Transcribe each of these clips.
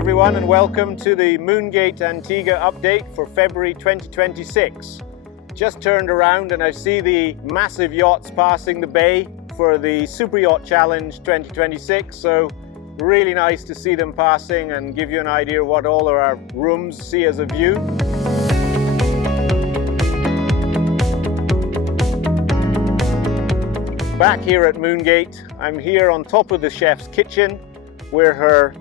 everyone, and welcome to the Moongate Antigua update for February 2026. Just turned around and I see the massive yachts passing the bay for the Super Yacht Challenge 2026, so really nice to see them passing and give you an idea of what all of our rooms see as a view. Back here at Moongate, I'm here on top of the chef's kitchen where her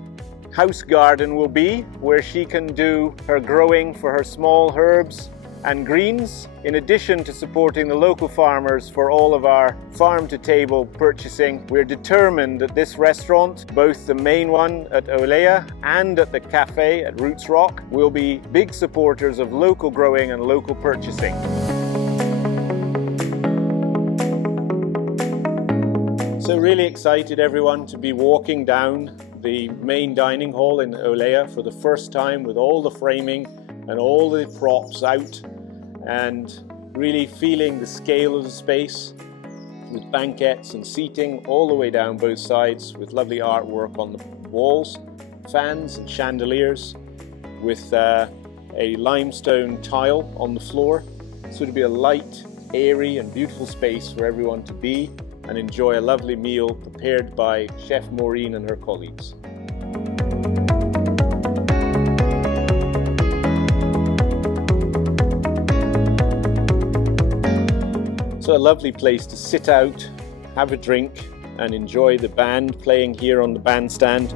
house garden will be, where she can do her growing for her small herbs and greens, in addition to supporting the local farmers for all of our farm-to-table purchasing. We're determined that this restaurant, both the main one at Olea and at the cafe at Roots Rock, will be big supporters of local growing and local purchasing. So really excited, everyone, to be walking down the main dining hall in Olea for the first time, with all the framing and all the props out, and really feeling the scale of the space with banquettes and seating all the way down both sides, with lovely artwork on the walls, fans and chandeliers, with a limestone tile on the floor. So it'll be a light, airy and beautiful space for everyone to be and enjoy a lovely meal prepared by Chef Maureen and her colleagues. So a lovely place to sit out, have a drink and enjoy the band playing here on the bandstand.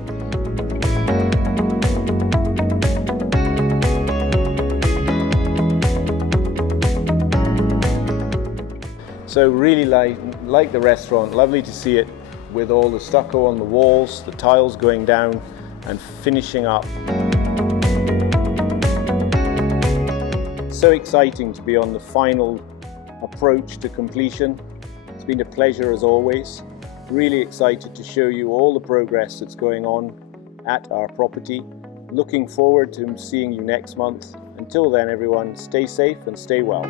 So really like the restaurant, lovely to see it with all the stucco on the walls, the tiles going down and finishing up. So exciting to be on the final approach to completion. It's been a pleasure as always. Really excited to show you all the progress that's going on at our property. Looking forward to seeing you next month. Until then, everyone, stay safe and stay well.